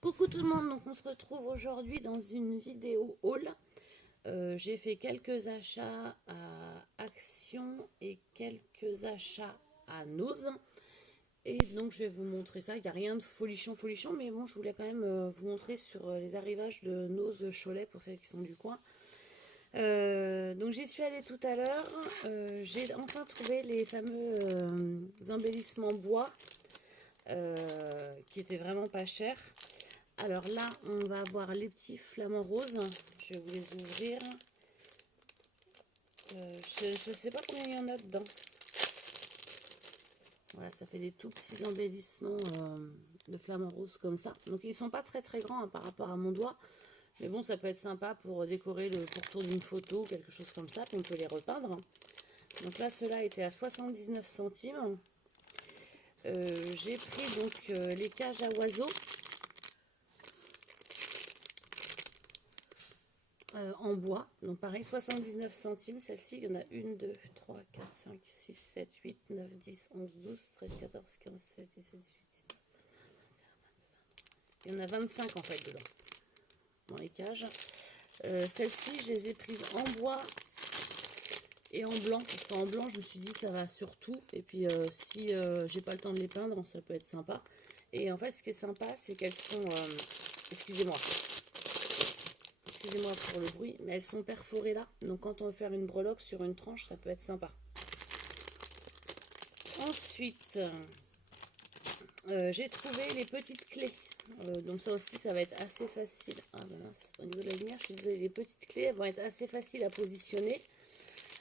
Coucou tout le monde, donc on se retrouve aujourd'hui dans une vidéo haul. J'ai fait quelques achats à Action et quelques achats à Nose. Et donc je vais vous montrer ça. Il n'y a rien de folichon, mais bon, je voulais quand même vous montrer sur les arrivages de Nose Cholet pour celles qui sont du coin. Donc j'y suis allée tout à l'heure. J'ai enfin trouvé les fameux embellissements bois qui étaient vraiment pas chers. Alors là, on va avoir les petits flamants roses. Je vais vous les ouvrir. Je ne sais pas combien il y en a dedans. Voilà, ça fait des tout petits embellissements de flamants roses comme ça. Donc ils ne sont pas très très grands par rapport à mon doigt. Mais bon, ça peut être sympa pour décorer le pourtour d'une photo, quelque chose comme ça. Puis on peut les repeindre. Donc là, ceux-là étaient à 79 centimes. J'ai pris donc les cages à oiseaux. En bois, donc pareil 79 centimes, celle-ci il y en a 1, 2, 3, 4, 5, 6, 7, 8, 9, 10, 11, 12, 13, 14, 15, 16, 17, 18, 19, il y en a 25 en fait dedans, dans les cages. Celles-ci je les ai prises en bois et en blanc, parce qu'en blanc je me suis dit ça va surtout, et puis si j'ai pas le temps de les peindre, ça peut être sympa. Et en fait ce qui est sympa c'est qu'elles sont, excusez-moi pour le bruit, mais elles sont perforées là. Donc quand on veut faire une breloque sur une tranche, ça peut être sympa. Ensuite, j'ai trouvé les petites clés. Donc ça aussi, ça va être assez facile. Ah ben mince, au niveau de la lumière, je suis désolée, les petites clés, elles vont être assez faciles à positionner.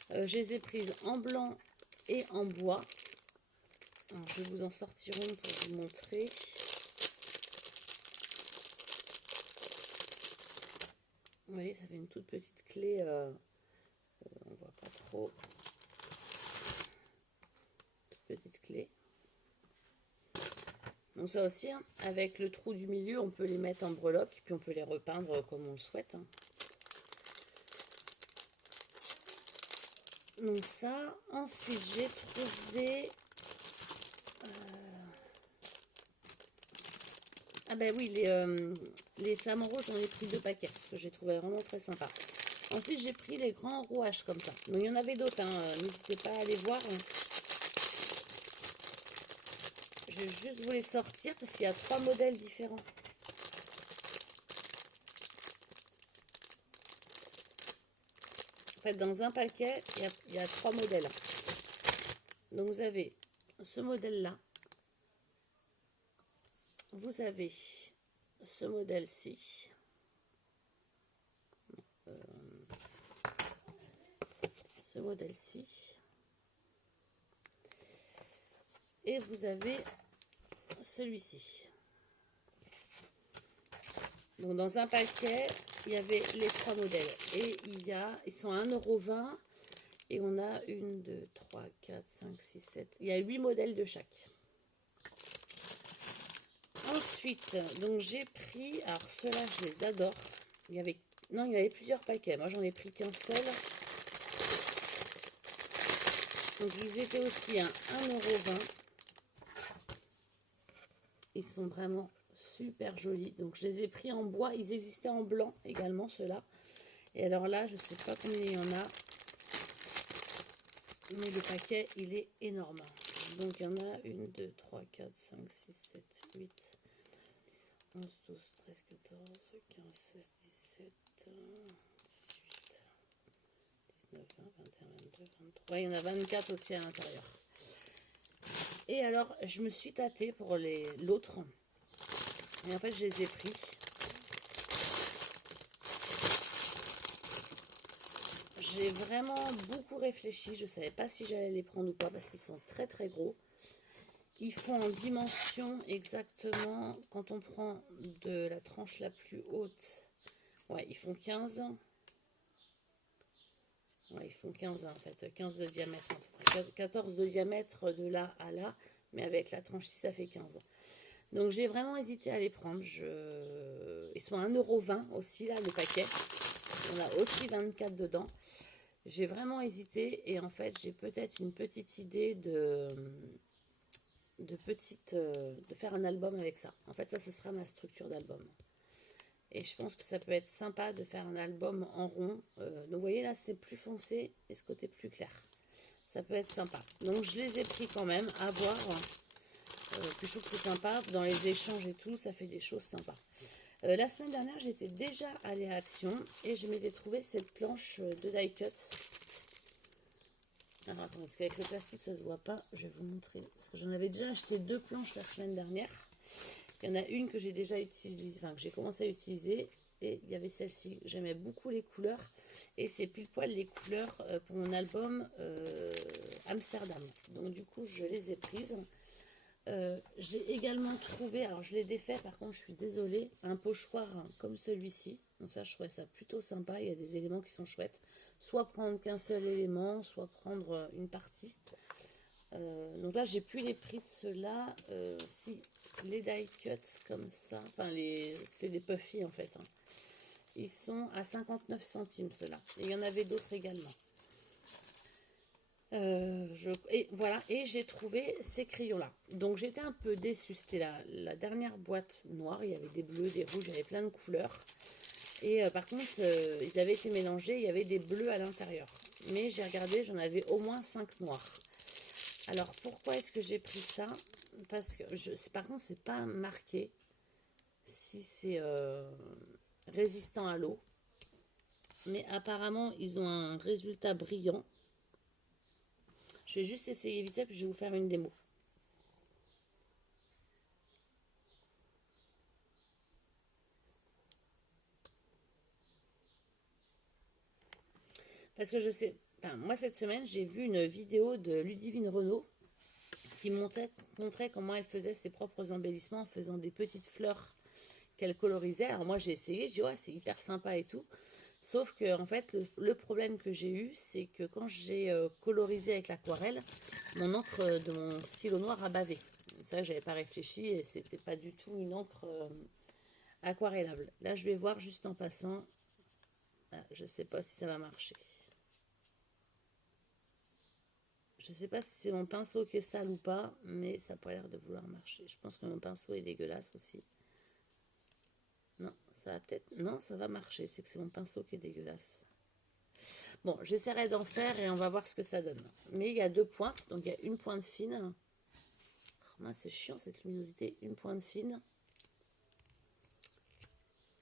Je les ai prises en blanc et en bois. Alors, je vais vous en sortir une pour vous montrer. Vous voyez, ça fait une toute petite clé. On voit pas trop. Toute petite clé. Donc ça aussi, hein, avec le trou du milieu, on peut les mettre en breloque, puis on peut les repeindre comme on le souhaite. Hein. Donc ça, ensuite j'ai trouvé... Ah ben oui, les flamants rouges, j'en ai pris 2 paquets, que j'ai trouvé vraiment très sympa. Ensuite j'ai pris les grands rouages comme ça. Donc il y en avait d'autres, hein, n'hésitez pas à aller voir. Hein. Je vais juste vous les sortir parce qu'il y a 3 modèles différents. En fait, dans un paquet, il y a 3 modèles. Donc vous avez ce modèle-là. Vous avez ce modèle-ci. Ce modèle-ci. Et vous avez celui-ci. Donc dans un paquet, il y avait les 3 modèles. Et ils sont à 1,20 €. Et on a 1, 2, 3, 4, 5, 6, 7. Il y a 8 modèles de chaque. Ensuite, donc j'ai pris, alors ceux-là je les adore. Il y avait plusieurs paquets. Moi j'en ai pris qu'un seul. Donc ils étaient aussi à 1,20 €. Ils sont vraiment super jolis. Donc je les ai pris en bois. Ils existaient en blanc également ceux-là. Et alors là, je ne sais pas combien il y en a. Mais le paquet, il est énorme. Donc il y en a 1, 2, 3, 4, 5, 6, 7, 8, 11, 12, 13, 14, 15, 16, 17, 18, 19, 20, 21, 22, 23. Il y en a 24 aussi à l'intérieur. Et alors, je me suis tâtée pour l'autre. Et en fait, je les ai pris. J'ai vraiment beaucoup réfléchi. Je ne savais pas si j'allais les prendre ou pas parce qu'ils sont très très gros. Ils font en dimension exactement, quand on prend de la tranche la plus haute, ouais, ils font 15. Ouais, ils font 15 en fait, 15 de diamètre, 14 de diamètre de là à là, mais avec la tranche-ci, ça fait 15. Donc j'ai vraiment hésité à les prendre. Ils sont à 1,20 € aussi, là, le paquet. On a aussi 24 dedans. J'ai vraiment hésité et en fait, j'ai peut-être une petite idée de faire un album avec ça. En fait, ça, ce sera ma structure d'album. Et je pense que ça peut être sympa de faire un album en rond. Donc, vous voyez, là, c'est plus foncé et ce côté plus clair. Ça peut être sympa. Donc, je les ai pris quand même à voir. Puis, je trouve que c'est sympa. Dans les échanges et tout, ça fait des choses sympas. La semaine dernière, j'étais déjà allée à Action et je m'étais trouvé cette planche de die cut. Alors, attendez, parce qu'avec le plastique, ça se voit pas. Je vais vous montrer. Parce que j'en avais déjà acheté 2 planches la semaine dernière. Il y en a une que j'ai déjà utilisée, enfin que j'ai commencé à utiliser. Et il y avait celle-ci. J'aimais beaucoup les couleurs. Et c'est pile poil les couleurs pour mon album Amsterdam. Donc du coup, je les ai prises. J'ai également trouvé, alors je l'ai défait, par contre je suis désolée, un pochoir comme celui-ci. Donc ça, je trouvais ça plutôt sympa. Il y a des éléments qui sont chouettes. Soit prendre qu'un seul élément, soit prendre une partie. Donc là, j'ai plus les prix de ceux-là. Si, les die cut comme ça, enfin, c'est des puffy en fait. Hein. Ils sont à 59 centimes ceux-là. Et il y en avait d'autres également. Et voilà, et j'ai trouvé ces crayons-là. Donc j'étais un peu déçue. C'était la dernière boîte noire. Il y avait des bleus, des rouges, il y avait plein de couleurs. Et par contre, ils avaient été mélangés. Il y avait des bleus à l'intérieur. Mais j'ai regardé, j'en avais au moins 5 noirs. Alors pourquoi est-ce que j'ai pris ça? Parce que par contre c'est pas marqué si c'est résistant à l'eau, mais apparemment ils ont un résultat brillant. Je vais juste essayer vite puis je vais vous faire une démo. Parce que je sais, enfin, moi cette semaine j'ai vu une vidéo de Ludivine Renaud qui montrait comment elle faisait ses propres embellissements en faisant des petites fleurs qu'elle colorisait. Alors moi j'ai essayé, j'ai dit ouais, c'est hyper sympa et tout. Sauf que en fait le problème que j'ai eu, c'est que quand j'ai colorisé avec l'aquarelle, mon encre de mon stylo noir a bavé. C'est vrai que j'avais pas réfléchi et c'était pas du tout une encre aquarellable. Là je vais voir juste en passant. Ah, je sais pas si ça va marcher. Je sais pas si c'est mon pinceau qui est sale ou pas, mais ça n'a pas l'air de vouloir marcher. Je pense que mon pinceau est dégueulasse aussi. Non, ça va peut-être... Non, ça va marcher. C'est que c'est mon pinceau qui est dégueulasse. Bon, j'essaierai d'en faire et on va voir ce que ça donne. Mais il y a 2 pointes. Donc, il y a une pointe fine. Oh, c'est chiant cette luminosité. Une pointe fine.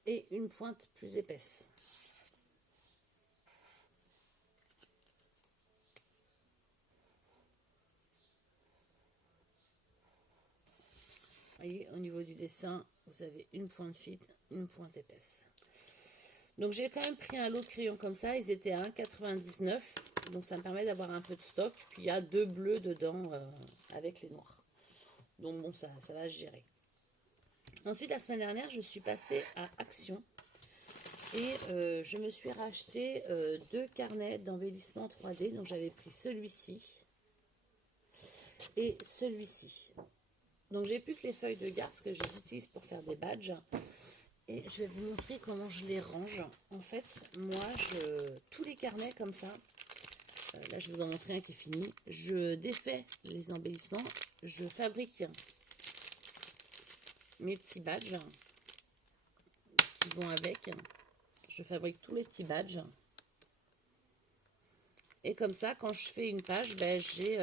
Et une pointe plus épaisse. Vous voyez, au niveau du dessin, vous avez une pointe fine, une pointe épaisse. Donc j'ai quand même pris un lot de crayons comme ça, ils étaient à 1,99 €, donc ça me permet d'avoir un peu de stock. Puis il y a 2 bleus dedans avec les noirs. Donc bon, ça va se gérer. Ensuite, la semaine dernière, je suis passée à Action et je me suis racheté 2 carnets d'embellissement 3D. Donc j'avais pris celui-ci et celui-ci. Donc j'ai plus que les feuilles de garce que j'utilise pour faire des badges. Et je vais vous montrer comment je les range. En fait, moi, tous les carnets comme ça, là je vais vous en montrer un qui est fini, je défais les embellissements, je fabrique mes petits badges qui vont avec. Je fabrique tous les petits badges. Et comme ça, quand je fais une page, ben, j'ai...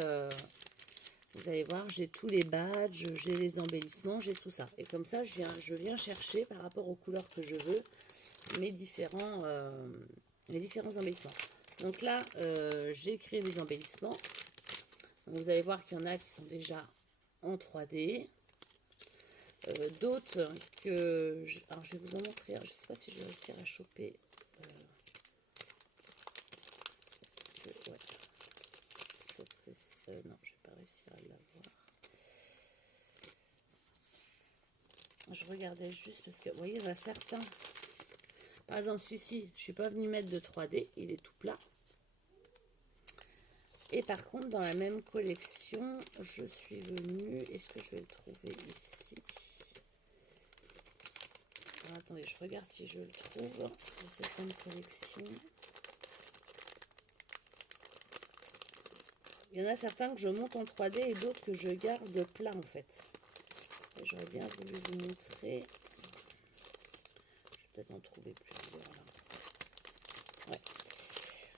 vous allez voir, j'ai tous les badges, j'ai les embellissements, j'ai tout ça. Et comme ça, je viens chercher par rapport aux couleurs que je veux les différents embellissements. Donc là, j'ai créé mes embellissements. Donc vous allez voir qu'il y en a qui sont déjà en 3D. D'autres que... alors je vais vous en montrer. Je ne sais pas si je vais réussir à choper... non, je vais pas réussir à l'avoir. Je regardais juste parce que, vous voyez, il y en a certains. Par exemple, celui-ci, je ne suis pas venue mettre de 3D, il est tout plat. Et par contre, dans la même collection, je suis venue... Est-ce que je vais le trouver ici? Alors, attendez, je regarde si je le trouve dans cette même collection. Il y en a certains que je monte en 3D et d'autres que je garde plat en fait. J'aurais bien voulu vous montrer. Je vais peut-être en trouver plusieurs là. Ouais.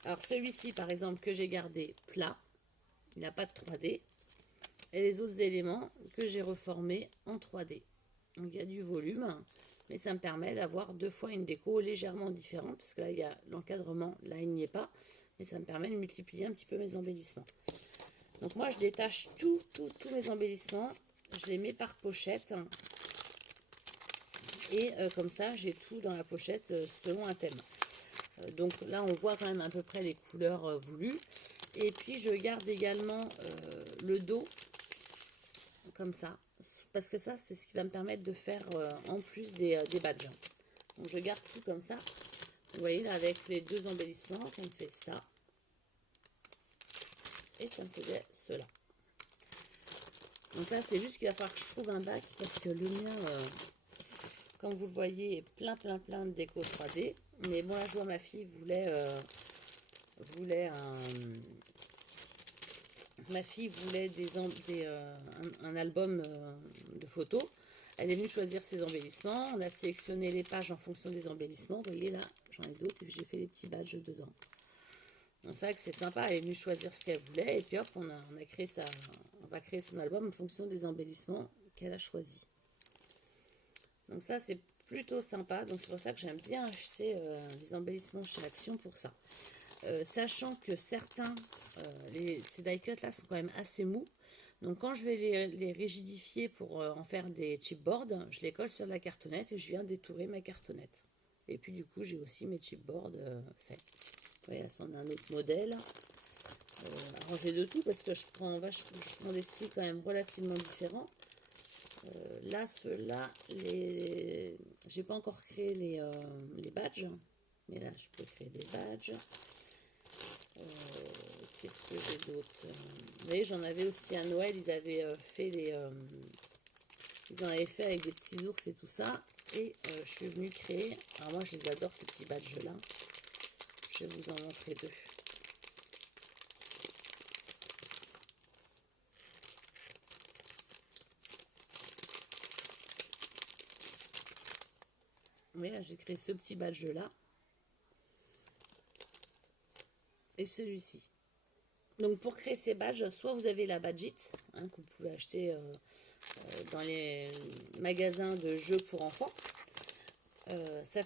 Alors celui-ci par exemple que j'ai gardé plat, il n'a pas de 3D. Et les autres éléments que j'ai reformés en 3D. Donc il y a du volume, mais ça me permet d'avoir deux fois une déco légèrement différente, parce que là il y a l'encadrement, là il n'y est pas, mais ça me permet de multiplier un petit peu mes embellissements. Donc moi je détache tous mes embellissements, je les mets par pochette, et comme ça j'ai tout dans la pochette selon un thème. Donc là on voit quand même à peu près les couleurs voulues, et puis je garde également le dos, comme ça, parce que ça c'est ce qui va me permettre de faire en plus des badges. Donc je garde tout comme ça. Vous voyez là avec les deux embellissements, ça me fait ça et ça me faisait cela. Donc là c'est juste qu'il va falloir que je trouve un bac, parce que le mien comme vous le voyez est plein de déco 3D. Mais bon là je vois ma fille voulait un album de photos. Elle est venue choisir ses embellissements. On a sélectionné les pages en fonction des embellissements. Vous voyez là, j'en ai d'autres et j'ai fait les petits badges dedans. Donc c'est vrai que c'est sympa. Elle est venue choisir ce qu'elle voulait et puis hop, on va créer son album en fonction des embellissements qu'elle a choisi. Donc ça c'est plutôt sympa. Donc c'est pour ça que j'aime bien acheter les embellissements chez Action pour ça. Sachant que certains, ces die cuts là sont quand même assez mous. Donc quand je vais les rigidifier pour en faire des chipboards, je les colle sur la cartonnette et je viens détourer ma cartonnette. Et puis du coup j'ai aussi mes chipboards faits. Vous voyez là c'en est un autre modèle. Arrangé de tout parce que je prends des styles quand même relativement différents. Là ceux-là, j'ai pas encore créé les badges. Mais là je peux créer des badges. Qu'est-ce que j'ai d'autre? Vous voyez, j'en avais aussi à Noël. Ils avaient fait ils en avaient fait avec des petits ours et tout ça. Et je suis venue créer. Alors moi, je les adore ces petits badges là. Je vais vous en montrer deux. Vous voyez, là, j'ai créé ce petit badge là. Et celui-ci. Donc pour créer ces badges, soit vous avez la Badgit, hein, que vous pouvez acheter dans les magasins de jeux pour enfants. Ça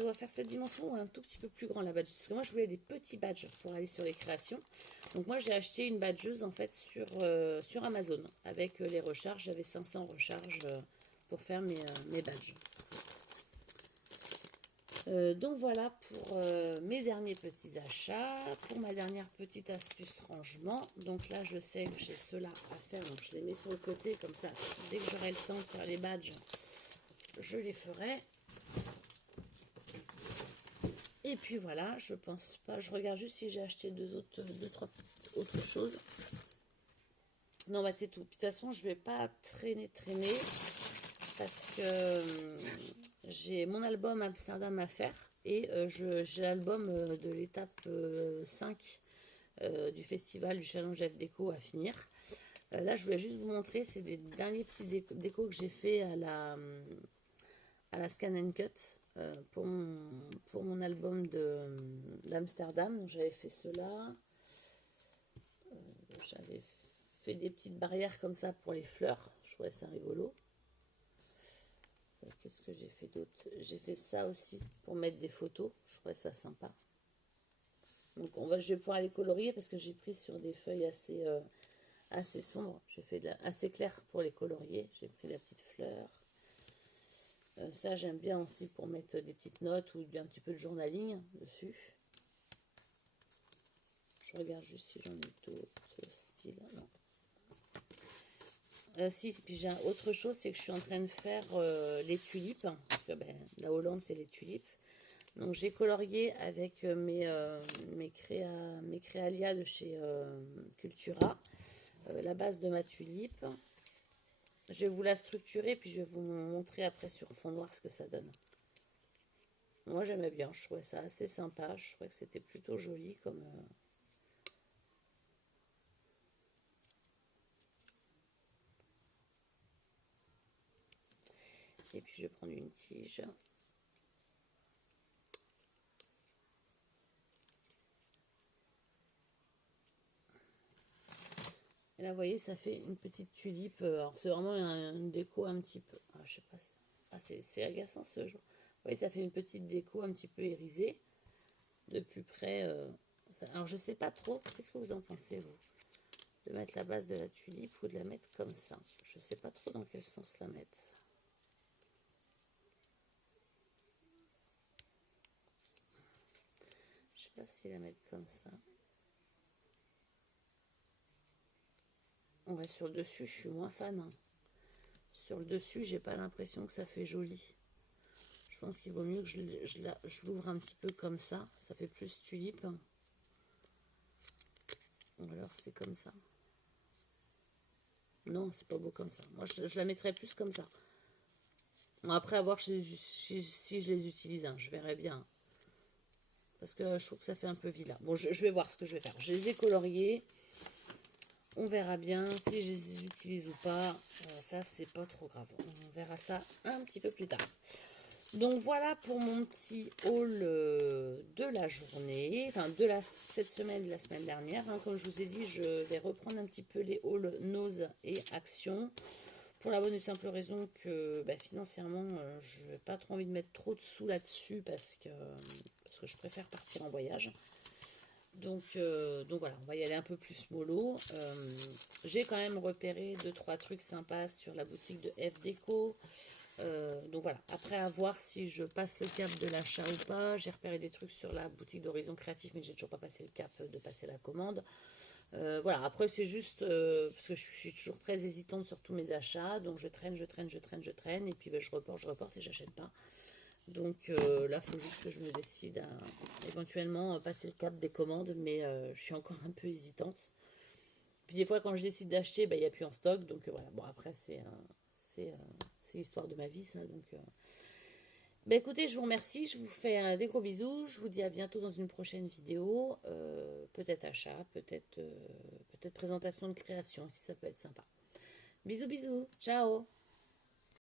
doit faire cette dimension ou un tout petit peu plus grand la Badgit. Parce que moi je voulais des petits badges pour aller sur les créations. Donc moi j'ai acheté une badgeuse en fait sur Amazon. Avec les recharges, j'avais 500 recharges pour faire mes badges. Donc voilà pour mes derniers petits achats, pour ma dernière petite astuce rangement. Donc là je sais que j'ai cela à faire, donc je les mets sur le côté comme ça. Dès que j'aurai le temps de faire les badges, je les ferai. Et puis voilà, je pense pas, je regarde juste si j'ai acheté deux, trois autres choses. Non bah c'est tout. De toute façon je vais pas traîner parce que j'ai mon album Amsterdam à faire et j'ai l'album de l'étape 5 du festival du Challenge F Déco à finir. Là je voulais juste vous montrer, c'est des derniers petits décos que j'ai fait à la Scan and Cut pour mon album d'Amsterdam. Donc j'avais fait cela, j'avais fait des petites barrières comme ça pour les fleurs, je trouvais ça rigolo. Qu'est-ce que j'ai fait d'autre? J'ai fait ça aussi pour mettre des photos. Je trouvais ça sympa. Donc je vais pouvoir les colorier parce que j'ai pris sur des feuilles assez sombres. J'ai fait assez clair pour les colorier. J'ai pris la petite fleur. Ça j'aime bien aussi pour mettre des petites notes ou un petit peu de journaling dessus. Je regarde juste si j'en ai d'autres styles. Non. Si, puis j'ai autre chose, c'est que je suis en train de faire les tulipes, parce que la Hollande c'est les tulipes. Donc j'ai colorié avec mes créalia de chez Cultura, la base de ma tulipe. Je vais vous la structurer, puis je vais vous montrer après sur fond noir ce que ça donne. Moi j'aimais bien, je trouvais ça assez sympa, je trouvais que c'était plutôt joli comme... Et puis je vais prendre une tige. Et là, vous voyez, ça fait une petite tulipe. Alors, c'est vraiment une déco un petit peu... Ah, je sais pas. Ah, c'est agaçant ce genre. Vous voyez, ça fait une petite déco un petit peu irisée. De plus près. Alors, je sais pas trop. Qu'est-ce que vous en pensez, vous? De mettre la base de la tulipe ou de la mettre comme ça? Je sais pas trop dans quel sens la mettre. Je sais pas si la mettre comme ça. Ouais, sur le dessus, je suis moins fan. Hein. Sur le dessus, j'ai pas l'impression que ça fait joli. Je pense qu'il vaut mieux que je l'ouvre un petit peu comme ça. Ça fait plus tulipe. Ou alors c'est comme ça. Non, c'est pas beau comme ça. Moi, je la mettrais plus comme ça. Bon, après, à voir si je les utilise. Hein, je verrai bien. Parce que je trouve que ça fait un peu vilain. Bon, je vais voir ce que je vais faire. Je les ai coloriés. On verra bien si je les utilise ou pas. Ça, c'est pas trop grave. On verra ça un petit peu plus tard. Donc voilà pour mon petit haul de la journée, enfin cette semaine, de la semaine dernière. Hein. Comme je vous ai dit, je vais reprendre un petit peu les hauls Nose et Action. Pour la bonne et simple raison que financièrement, je n'ai pas trop envie de mettre trop de sous là-dessus parce que je préfère partir en voyage. Donc voilà, on va y aller un peu plus mollo. J'ai quand même repéré 2-3 trucs sympas sur la boutique de F Déco. Donc voilà, après à voir si je passe le cap de l'achat ou pas. J'ai repéré des trucs sur la boutique d'Horizon Créatif, mais j'ai toujours pas passé le cap de passer la commande. Voilà, après c'est juste parce que je suis toujours très hésitante sur tous mes achats, donc je traîne, et puis je reporte et j'achète pas. Donc là, il faut juste que je me décide à éventuellement passer le cap des commandes, mais je suis encore un peu hésitante. Puis des fois, quand je décide d'acheter, il n'y a plus en stock, donc voilà. Bon, après, c'est l'histoire de ma vie, ça. Donc, écoutez, je vous remercie, je vous fais des gros bisous, je vous dis à bientôt dans une prochaine vidéo, peut-être achat, peut-être présentation de création, si ça peut être sympa. Bisous, bisous, ciao!